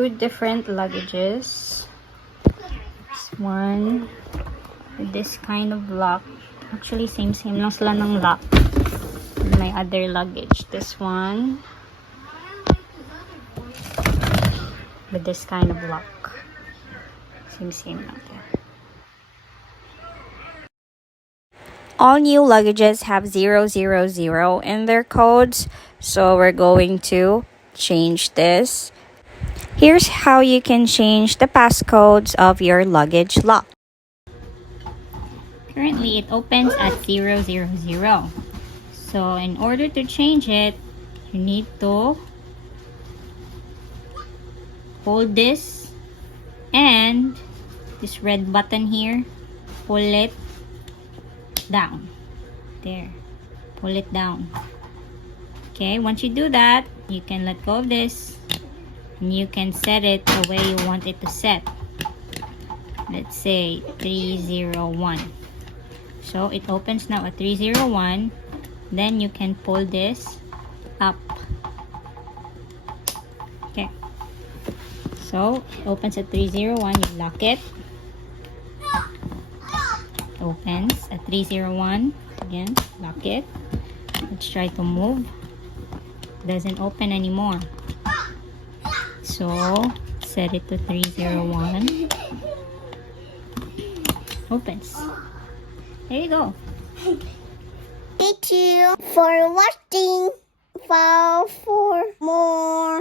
two different luggages. This one with this kind of lock. Actually, same lang sila ng lock. And my other luggage. This one with this kind of lock. Same lang. All new luggages have 000 in their codes, so we're going to change this. Here's how you can change the passcodes of your luggage lock. Currently, it opens at 000. So, in order to change it, you need to hold this and this red button here, pull it down. There. Pull it down. Okay, once you do that, you can let go of this and you can set it the way you want it to set. Let's say 301. So it opens now at 301. Then you can pull this up. Okay. So it opens at 301. You lock it. Opens at 301. Again, lock it. Let's try to move. Doesn't open anymore. So set it to 301. Opens. There you go. Thank you for watching. For more.